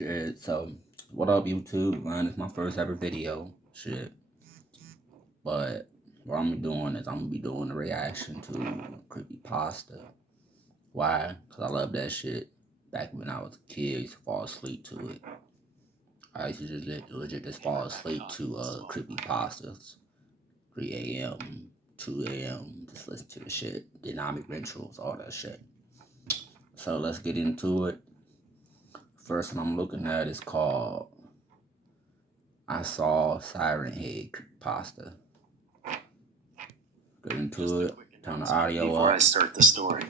Shit, so what up YouTube, man? It's my first ever video. Shit. But what I'm doing is I'm gonna be doing a reaction to creepypasta. Why? Cause I love that shit. Back when I was a kid, I used to fall asleep to it. I used to just legit just fall asleep to creepypastas. 3 a.m., 2 a.m. Just listen to the shit. Dynamic rituals, all that shit. So let's get into it. First one I'm looking at is called I Saw Siren Head Pasta. Get into it. Turn the audio Before up. I start the story,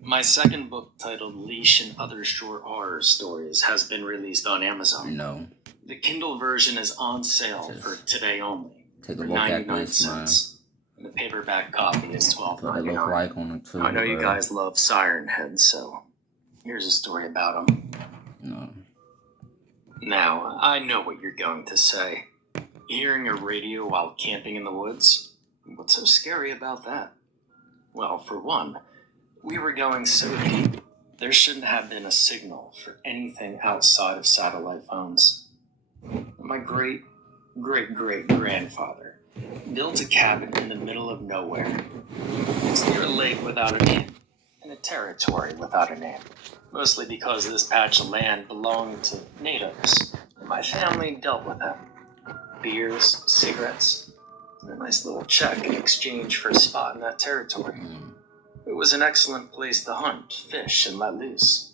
my second book titled Leash and Other Short Horror Stories has been released on Amazon. No. The Kindle version is on sale for today only. Take a for look at 99 this, man. cents. And the paperback copy is Put a $12.99. little like on it too. I know you bro. guys love siren heads, so here's a story about them. No. Now, I know what you're going to say. Hearing a radio while camping in the woods? What's so scary about that? Well, for one, we were going so deep, there shouldn't have been a signal for anything outside of satellite phones. My great-great-great-grandfather built a cabin in the middle of nowhere. It's near a lake without a name, in a territory without a name. Mostly because this patch of land belonged to natives, and my family dealt with them. Beers, cigarettes, and a nice little check in exchange for a spot in that territory. It was an excellent place to hunt, fish, and let loose.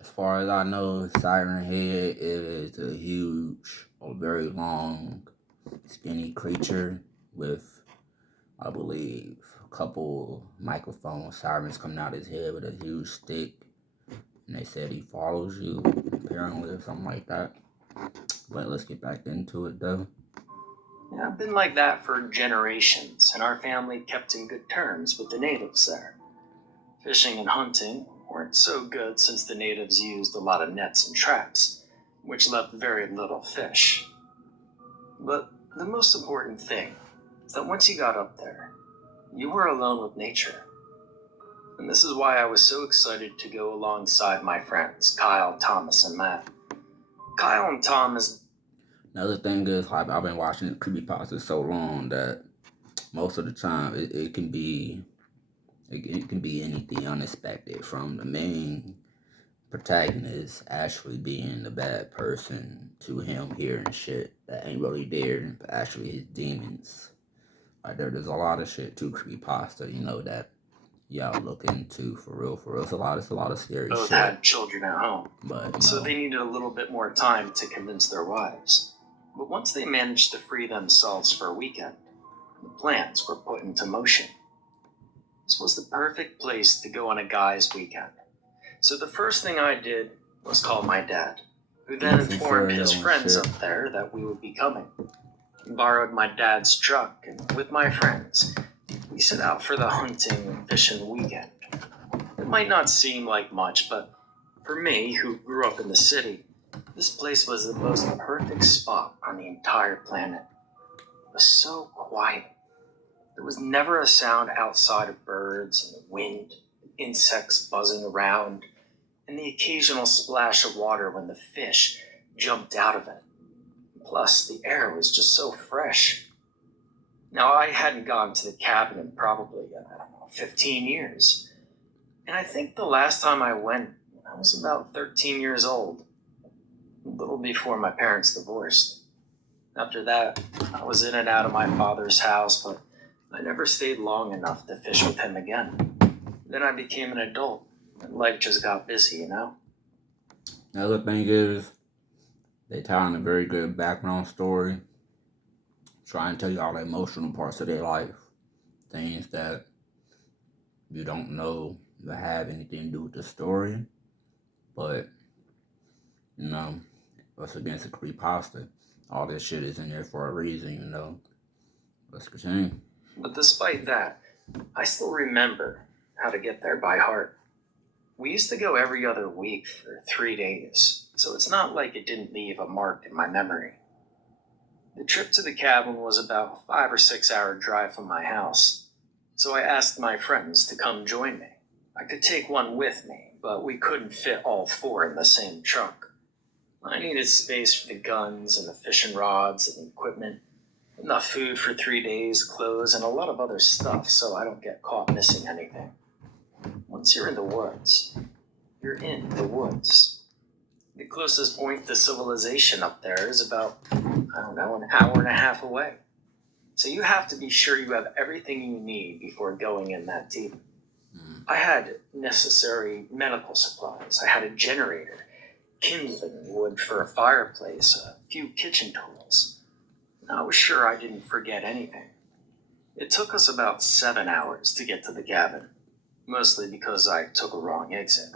As far as I know, Siren Head is a huge or very long, skinny creature with, I believe, a couple microphone sirens coming out his head with a huge stick. And they said he follows you, apparently, or something like that. But let's get back into it, though. Yeah, I've been like that for generations, and our family kept in good terms with the natives there. Fishing and hunting weren't so good since the natives used a lot of nets and traps, which left very little fish. But the most important thing is that once you got up there, you were alone with nature. And this is why I was so excited to go alongside my friends, Kyle, Thomas, and Matt. Kyle and Thomas. Another thing is, like, I've been watching creepypasta so long that most of the time it can be anything unexpected, from the main protagonist actually being the bad person to him hearing shit that ain't really there, but actually his demons. Like, there's a lot of shit to creepypasta, that y'all look into for real. It's a lot of scary both shit. Had children at home, but so they needed a little bit more time to convince their wives. But once they managed to free themselves for a weekend, the plans were put into motion. This was the perfect place to go on a guy's weekend. So the first thing I did was call my dad, who then informed his friends up there that we would be coming. He borrowed my dad's truck, and with my friends, we set out for the hunting and fishing weekend. It might not seem like much, but for me, who grew up in the city, this place was the most perfect spot on the entire planet. It was so quiet. There was never a sound outside of birds and the wind, insects buzzing around, and the occasional splash of water when the fish jumped out of it. Plus, the air was just so fresh. Now, I hadn't gone to the cabin in probably, 15 years. And I think the last time I went, I was about 13 years old, a little before my parents divorced. After that, I was in and out of my father's house, but I never stayed long enough to fish with him again. Then I became an adult, and life just got busy, Another thing is, they tell a very good background story, try and tell you all the emotional parts of their life, things that you don't know that have anything to do with the story, but what's against a creepypasta? All this shit is in there for a reason, Let's continue. But despite that, I still remember how to get there by heart. We used to go every other week for 3 days, so it's not like it didn't leave a mark in my memory. The trip to the cabin was about a 5 or 6 hour drive from my house, so I asked my friends to come join me. I could take one with me, but we couldn't fit all 4 in the same truck. I needed space for the guns and the fishing rods and the equipment, enough food for 3 days, clothes, and a lot of other stuff so I don't get caught missing anything. Once you're in the woods, you're in the woods. The closest point to civilization up there is about, an hour and a half away. So you have to be sure you have everything you need before going in that deep. I had necessary medical supplies. I had a generator, kindling wood for a fireplace, a few kitchen tools. I was sure I didn't forget anything. It took us about 7 hours to get to the cabin, mostly because I took a wrong exit.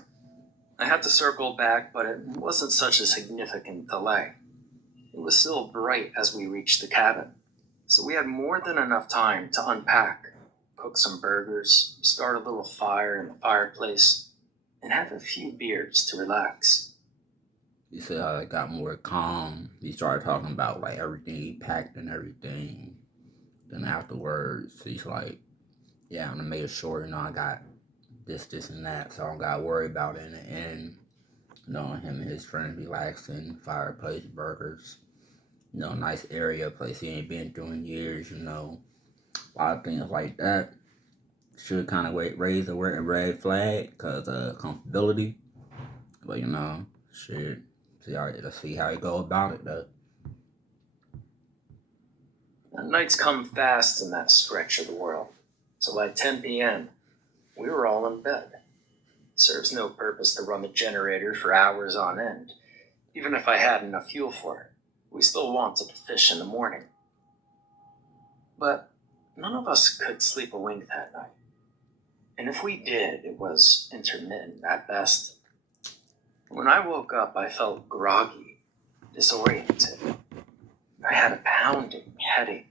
I had to circle back, but it wasn't such a significant delay. It was still bright as we reached the cabin, so we had more than enough time to unpack, cook some burgers, start a little fire in the fireplace, and have a few beers to relax. You said I got more calm. He started talking about like everything he packed and everything. Then afterwards, he's like, yeah, I'm gonna make sure, I got this, and that, so I don't gotta worry about it in the end. Him and his friends relaxing, fireplace, burgers, nice area, place he ain't been through in years, a lot of things like that. Should kind of raise a red flag, because comfortability, but shit, let's see how you go about it, though. Nights come fast in that stretch of the world, so by 10 p.m., we were all in bed. Serves no purpose to run the generator for hours on end. Even if I had enough fuel for it, we still wanted to fish in the morning. But none of us could sleep a wink that night. And if we did, it was intermittent at best. When I woke up, I felt groggy, disoriented. I had a pounding headache.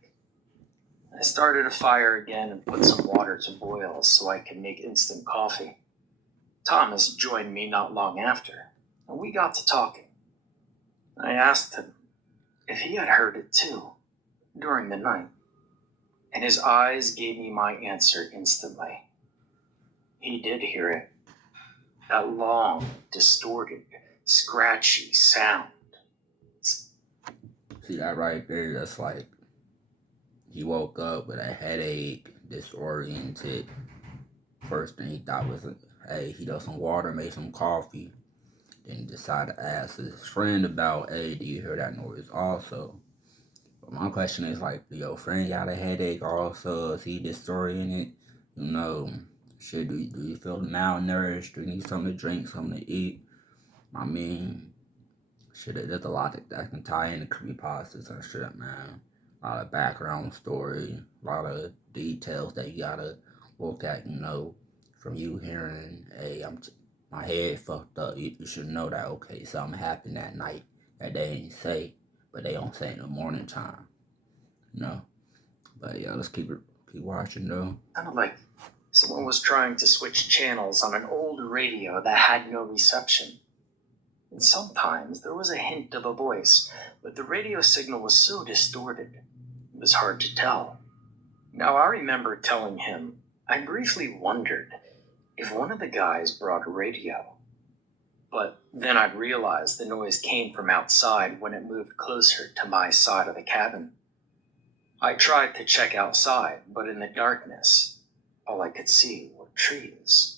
I started a fire again and put some water to boil so I could make instant coffee. Thomas joined me not long after, and we got to talking. I asked him if he had heard it too, during the night, and his eyes gave me my answer instantly. He did hear it. That long, distorted, scratchy sound. See that right there? That's like he woke up with a headache, disoriented. First thing he thought was, hey, he does some water, made some coffee. Then he decided to ask his friend about, hey, do you hear that noise also? But my question is, like, do your friend got a headache also? Is he disoriented? Shit, do you feel malnourished? Do you need something to drink, something to eat? I mean, shit, there's a lot that can tie into creepypastas and shit, man. A lot of background story, a lot of details that you gotta look at, from you hearing, hey, my head fucked up. You should know that, okay, something happened that night that they didn't say, but they don't say in the morning time, But yeah, let's keep watching though. Sounded like someone was trying to switch channels on an old radio that had no reception. And sometimes there was a hint of a voice, but the radio signal was so distorted, it was hard to tell. Now I remember telling him I briefly wondered if one of the guys brought a radio. But then I realized the noise came from outside when it moved closer to my side of the cabin. I tried to check outside, but in the darkness, all I could see were trees.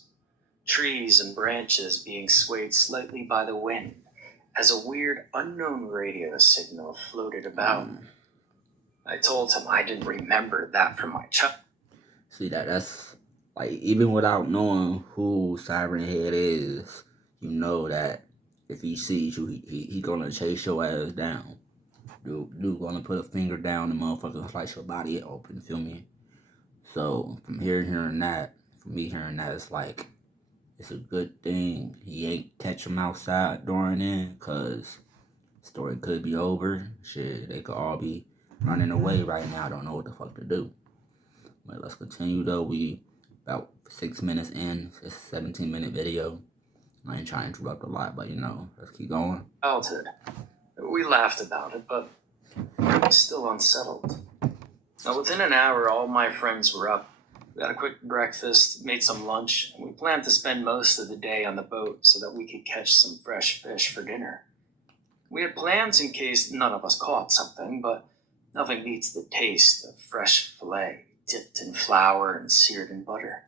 Trees and branches being swayed slightly by the wind as a weird unknown radio signal floated about. I told him I didn't remember that from my childhood. See, that's like, even without knowing who Siren Head is, you know that if he sees you, he gonna chase your ass down. Dude gonna put a finger down and motherfucker slice your body open, feel me? So from me hearing that, it's like, it's a good thing he ain't catch him outside during then, cause story could be over. Shit, they could all be running away right now, don't know what the fuck to do. But let's continue though. We about 6 minutes in. It's a 17-minute video. I ain't trying to interrupt a lot, but let's keep going. Childhood. We laughed about it, but I was still unsettled. Now, within an hour, all my friends were up. We had a quick breakfast, made some lunch, and we planned to spend most of the day on the boat so that we could catch some fresh fish for dinner. We had plans in case none of us caught something, but nothing beats the taste of fresh filet dipped in flour and seared in butter.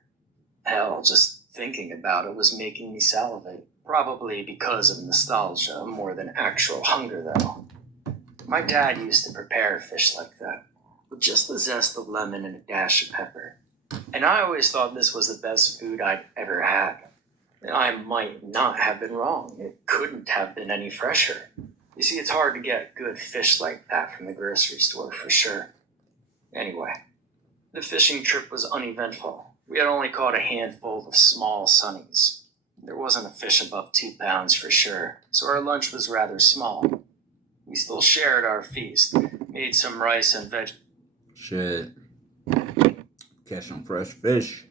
Hell, just thinking about it was making me salivate. Probably because of nostalgia more than actual hunger, though. My dad used to prepare fish like that, with just the zest of lemon and a dash of pepper. And I always thought this was the best food I'd ever had. I might not have been wrong. It couldn't have been any fresher. You see, it's hard to get good fish like that from the grocery store for sure. Anyway, the fishing trip was uneventful. We had only caught a handful of small sunnies. There wasn't a fish above 2 pounds for sure, so our lunch was rather small. We still shared our feast, made some rice and veg. Shit. Catch some fresh fish.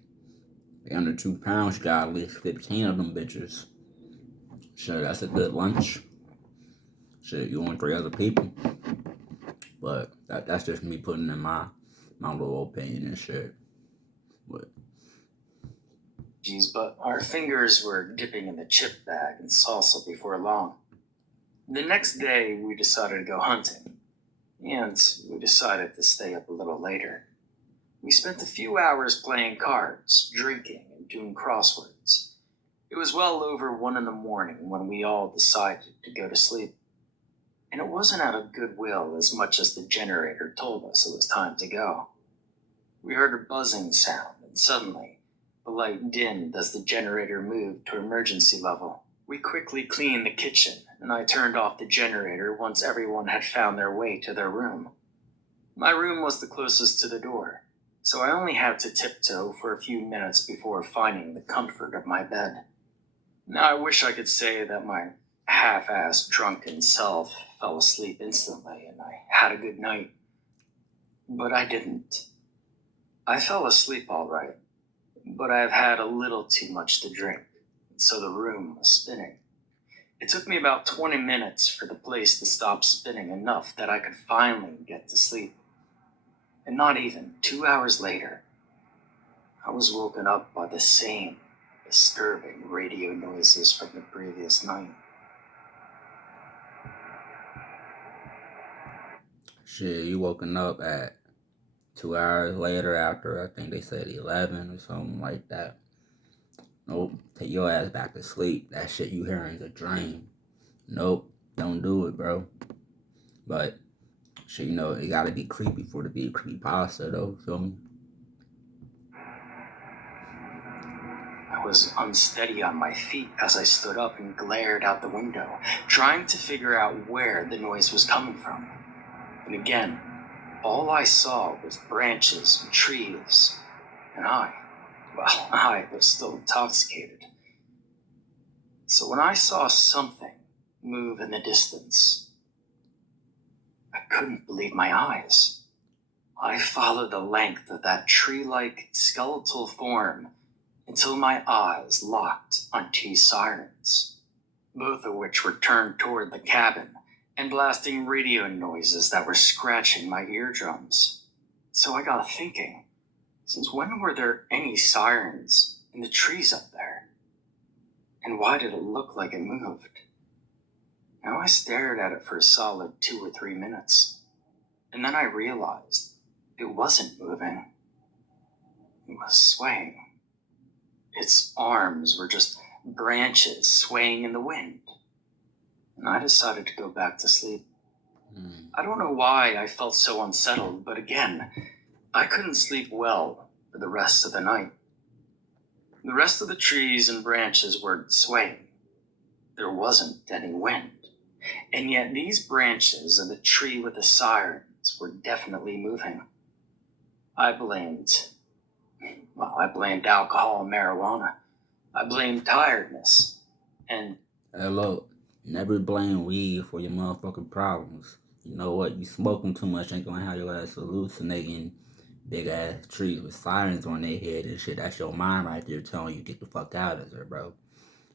They under 2 pounds, you got at least 15 of them bitches. Shit, that's a good lunch. Shit, you and 3 other people. But that's just me putting in my little opinion and shit. But But our fingers were dipping in the chip bag and salsa before long. The next day, we decided to go hunting, and we decided to stay up a little later. We spent a few hours playing cards, drinking, and doing crosswords. It was well over 1 in the morning when we all decided to go to sleep. And it wasn't out of goodwill as much as the generator told us it was time to go. We heard a buzzing sound, and suddenly, the light dimmed as the generator moved to emergency level. We quickly cleaned the kitchen, and I turned off the generator once everyone had found their way to their room. My room was the closest to the door, so I only had to tiptoe for a few minutes before finding the comfort of my bed. Now I wish I could say that my half-assed drunken self fell asleep instantly and I had a good night, but I didn't. I fell asleep all right, but I've had a little too much to drink, so the room was spinning. It took me about 20 minutes for the place to stop spinning enough that I could finally get to sleep. And not even 2 hours later, I was woken up by the same disturbing radio noises from the previous night. shit, you woken up at 2 hours later after I think they said 11 or something like that. Nope, take your ass back to sleep. That shit you hearing is a dream. Nope, don't do it, bro. But shit, you know, it gotta be creepy for it to be a creepypasta though, feel me? I was unsteady on my feet as I stood up and glared out the window, trying to figure out where the noise was coming from. And again, all I saw was branches and trees, and I was still intoxicated. So when I saw something move in the distance, I couldn't believe my eyes. I followed the length of that tree-like skeletal form until my eyes locked on 2 sirens, both of which were turned toward the cabin and blasting radio noises that were scratching my eardrums. So I got thinking, since when were there any sirens in the trees up there? And why did it look like it moved? Now I stared at it for a solid 2 or 3 minutes, and then I realized it wasn't moving. It was swaying. Its arms were just branches swaying in the wind. And I decided to go back to sleep. I don't know why I felt so unsettled, but again, I couldn't sleep well for the rest of the night. The rest of the trees and branches were swaying. There wasn't any wind. And yet these branches and the tree with the sirens were definitely moving. I blamed alcohol and marijuana. I blamed tiredness. And Hey, look, never blame weed for your motherfucking problems. You know what? You smoking too much ain't gonna have your ass hallucinating big ass trees with sirens on their head and shit. That's your mind right there telling you get the fuck out of there, bro.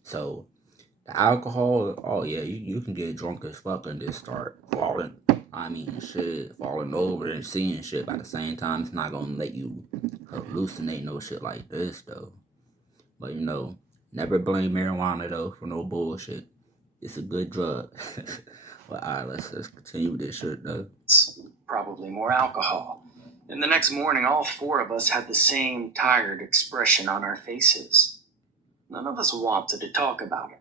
So the alcohol, oh yeah, you can get drunk as fuck and just start falling. Falling over and seeing shit. But at the same time, it's not gonna let you hallucinate no shit like this though. But you know, never blame marijuana though for no bullshit. It's a good drug. But alright, let's continue with this shit though. Probably more alcohol. And the next morning, all four of us had the same tired expression on our faces. None of us wanted to talk about it,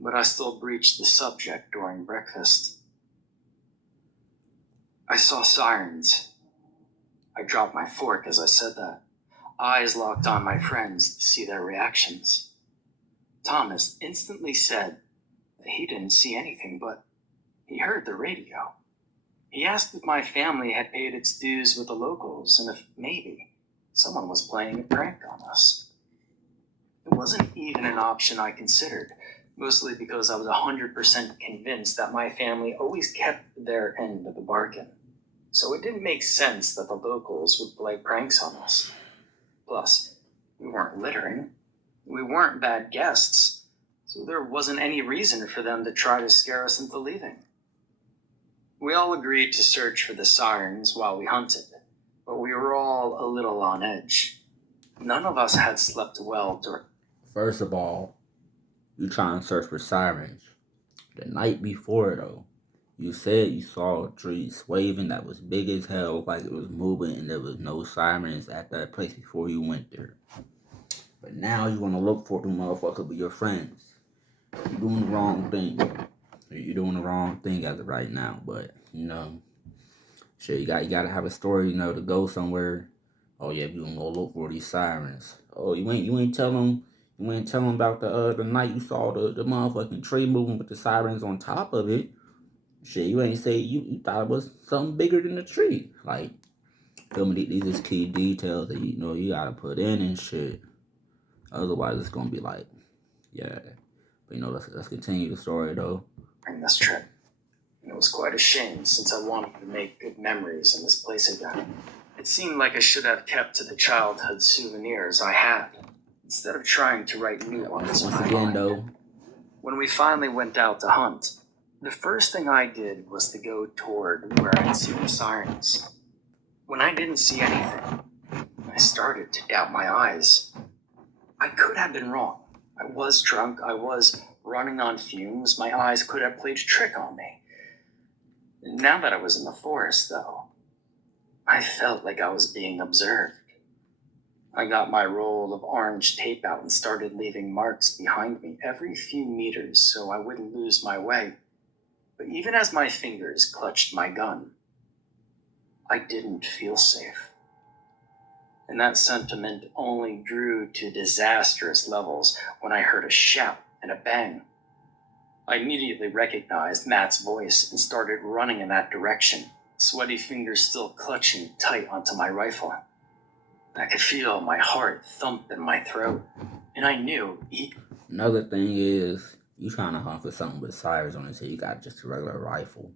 but I still breached the subject during breakfast. I saw sirens. I dropped my fork as I said that. Eyes locked on my friends to see their reactions. Thomas instantly said that he didn't see anything, but he heard the radio. He asked if my family had paid its dues with the locals and if maybe someone was playing a prank on us. It wasn't even an option I considered, mostly because I was 100% convinced that my family always kept their end of the bargain. So it didn't make sense that the locals would play pranks on us. Plus, we weren't littering. We weren't bad guests, so there wasn't any reason for them to try to scare us into leaving. We all agreed to search for the sirens while we hunted, but we were all a little on edge. None of us had slept well during. First of all, you trying to search for sirens. The night before though, you said you saw a tree waving that was big as hell, like it was moving, and there was no sirens at that place before you went there. But now you want to look for the motherfucker with your friends. You're doing the wrong thing. You're doing the wrong thing as of right now. But shit, you gotta have a story, to go somewhere. Oh yeah, you gonna go look for these sirens. Oh, you ain't tell them. You ain't tell them about the night you saw the motherfucking tree moving with the sirens on top of it. Shit, you ain't say you thought it was something bigger than the tree. Like, feel me? These is key details that you gotta put in and shit. Otherwise, it's gonna be like, yeah. But let's continue the story though. During this trip, and it was quite a shame since I wanted to make good memories in this place again. It seemed like I should have kept to the childhood souvenirs I had, instead of trying to write new ones in my mind. Though, when we finally went out to hunt, the first thing I did was to go toward where I'd seen the sirens. When I didn't see anything, I started to doubt my eyes. I could have been wrong. I was drunk, I was running on fumes, my eyes could have played a trick on me. Now that I was in the forest, though, I felt like I was being observed. I got my roll of orange tape out and started leaving marks behind me every few meters so I wouldn't lose my way. But even as my fingers clutched my gun, I didn't feel safe. And that sentiment only grew to disastrous levels when I heard a shout and a bang. I immediately recognized Matt's voice and started running in that direction, sweaty fingers still clutching tight onto my rifle. I could feel my heart thump in my throat, and I knew he... Another thing is, you trying to hunt for something with sirens on it, so you got just a regular rifle.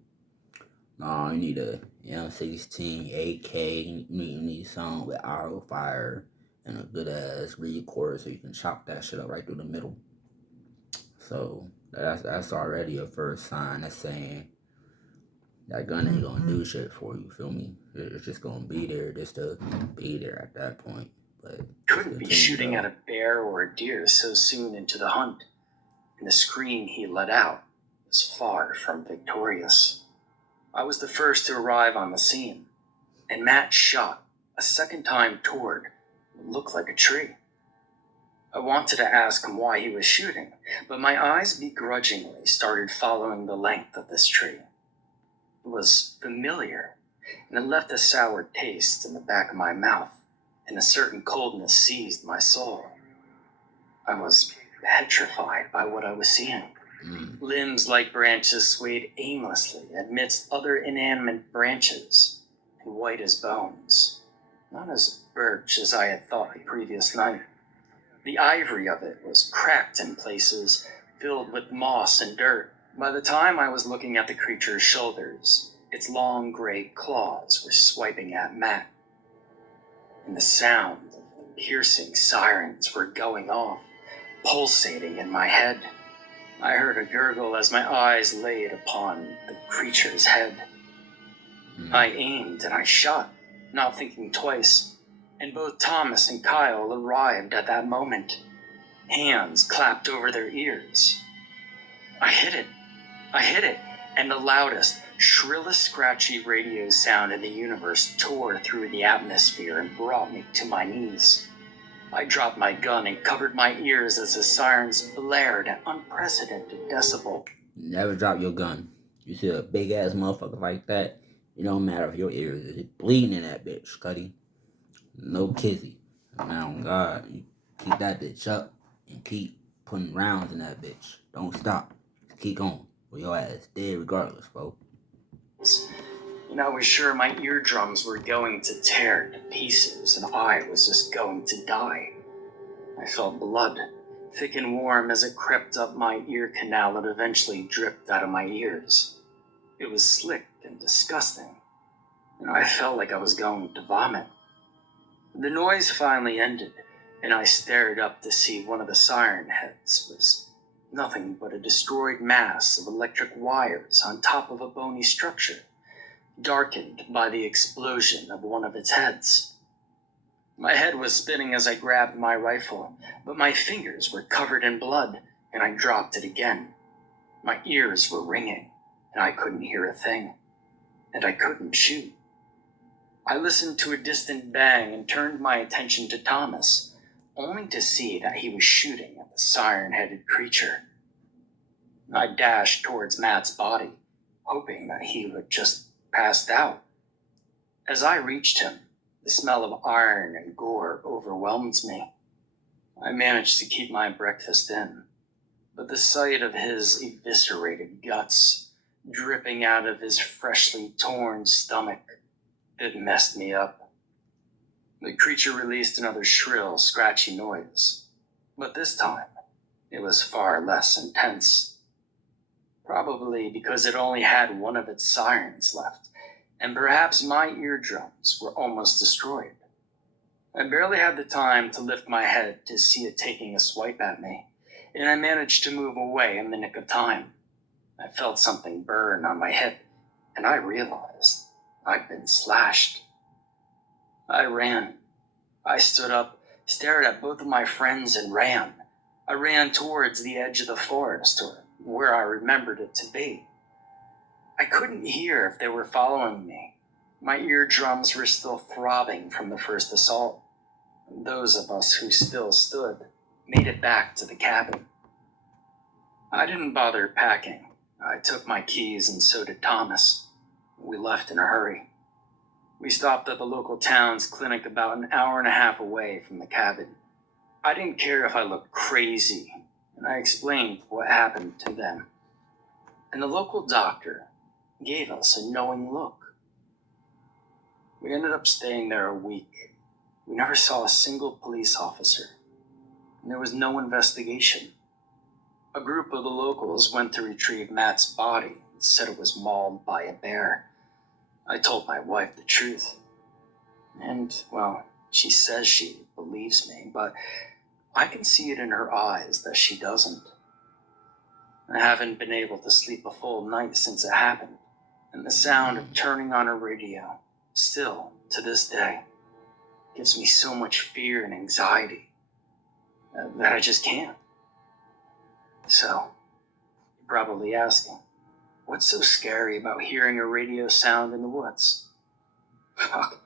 No, you need a M16, AK, you need something with auto fire and a good ass record so you can chop that shit up right through the middle. So that's already a first sign that's saying that gun ain't gonna do shit for you, feel me? It's just gonna be there just to be there at that point. But couldn't be shooting at a bear or a deer so soon into the hunt, and the scream he let out was far from victorious. I was the first to arrive on the scene, and Matt shot a second time toward what looked like a tree. I wanted to ask him why he was shooting, but my eyes begrudgingly started following the length of this tree. It was familiar, and it left a sour taste in the back of my mouth, and a certain coldness seized my soul. I was petrified by what I was seeing. Limbs like branches swayed aimlessly amidst other inanimate branches, and white as bones, not as birch as I had thought the previous night. The ivory of it was cracked in places, filled with moss and dirt. By the time I was looking at the creature's shoulders, its long gray claws were swiping at Matt, and the sound of the piercing sirens were going off, pulsating in my head. I heard a gurgle as my eyes laid upon the creature's head. I aimed and I shot, not thinking twice, and both Thomas and Kyle arrived at that moment. Hands clapped over their ears. I hit it, and the loudest, shrillest, scratchy radio sound in the universe tore through the atmosphere and brought me to my knees. I dropped my gun and covered my ears as the sirens blared at unprecedented decibel. Never drop your gun. You see a big ass motherfucker like that, it don't matter if your ears is bleeding in that bitch, Cuddy. No kizzy. Now, God, you keep that bitch up and keep putting rounds in that bitch. Don't stop. Just keep going. Or your ass dead regardless, bro. And I was sure my eardrums were going to tear to pieces and I was just going to die. I felt blood, thick and warm as it crept up my ear canal and eventually dripped out of my ears. It was slick and disgusting, and I felt like I was going to vomit. The noise finally ended, and I stared up to see one of the siren heads was nothing but a destroyed mass of electric wires on top of a bony structure, darkened by the explosion of one of its heads. My head was spinning as I grabbed my rifle, but my fingers were covered in blood, and I dropped it again. My ears were ringing, and I couldn't hear a thing, and I couldn't shoot. I listened to a distant bang and turned my attention to Thomas, only to see that he was shooting at the siren-headed creature. I dashed towards Matt's body, hoping that he would just passed out. As I reached him, the smell of iron and gore overwhelmed me. I managed to keep my breakfast in, but the sight of his eviscerated guts dripping out of his freshly torn stomach, it messed me up. The creature released another shrill, scratchy noise, but this time it was far less intense. Probably because it only had one of its sirens left, and perhaps my eardrums were almost destroyed. I barely had the time to lift my head to see it taking a swipe at me, and I managed to move away in the nick of time. I felt something burn on my hip, and I realized I'd been slashed. I ran. I stood up, stared at both of my friends, and ran. I ran towards the edge of the forest, or where I remembered it to be. I couldn't hear if they were following me. My eardrums were still throbbing from the first assault. Those of us who still stood made it back to the cabin. I didn't bother packing. I took my keys and so did Thomas. We left in a hurry. We stopped at the local town's clinic about an hour and a half away from the cabin. I didn't care if I looked crazy, and I explained what happened to them. And the local doctor gave us a knowing look. We ended up staying there a week. We never saw a single police officer, and there was no investigation. A group of the locals went to retrieve Matt's body and said it was mauled by a bear. I told my wife the truth. And, well, she says she believes me, but I can see it in her eyes that she doesn't. I haven't been able to sleep a full night since it happened, and the sound of turning on a radio, still, to this day, gives me so much fear and anxiety that I just can't. So, you're probably asking, what's so scary about hearing a radio sound in the woods? Fuck,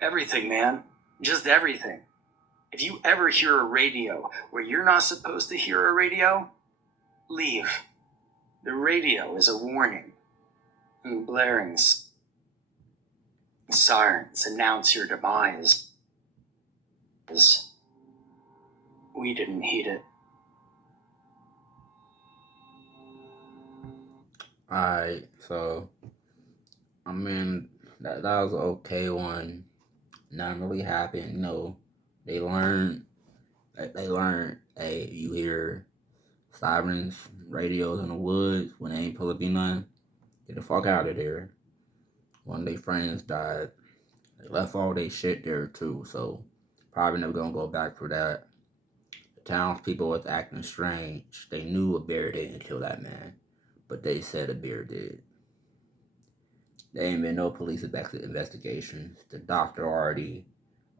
everything, man. Just everything. If you ever hear a radio where you're not supposed to hear a radio, leave. The radio is a warning. And blaring sirens announce your demise. We didn't heed it. Alright, so, I mean, that was an okay one. Nothing really happened, They learned, hey, you hear sirens, radios in the woods when they ain't supposed to be none, get the fuck out of there. One of their friends died. They left all their shit there too, so probably never gonna go back for that. The townspeople was acting strange. They knew a bear didn't kill that man, but they said a bear did. There ain't been no police investigations. The doctor already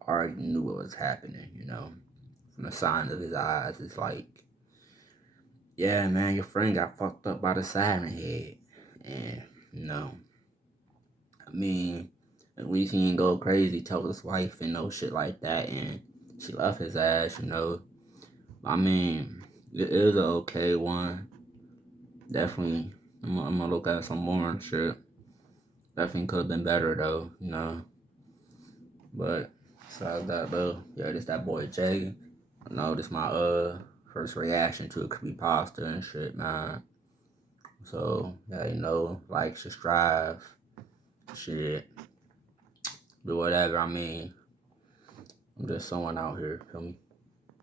knew what was happening, From the signs of his eyes, it's like, yeah, man, your friend got fucked up by the siren head. And, you know, I mean, at least he didn't go crazy, tell his wife and no shit like that, and she left his ass, you know. I mean, it is an okay one. Definitely, I'm gonna look at some more and shit. Definitely could have been better though, you know. But besides that though, yeah, this that boy Jay. I know this my first reaction to a creepypasta and shit, man. So yeah, you know, like, subscribe, shit, do whatever. I mean, I'm just someone out here, feel me?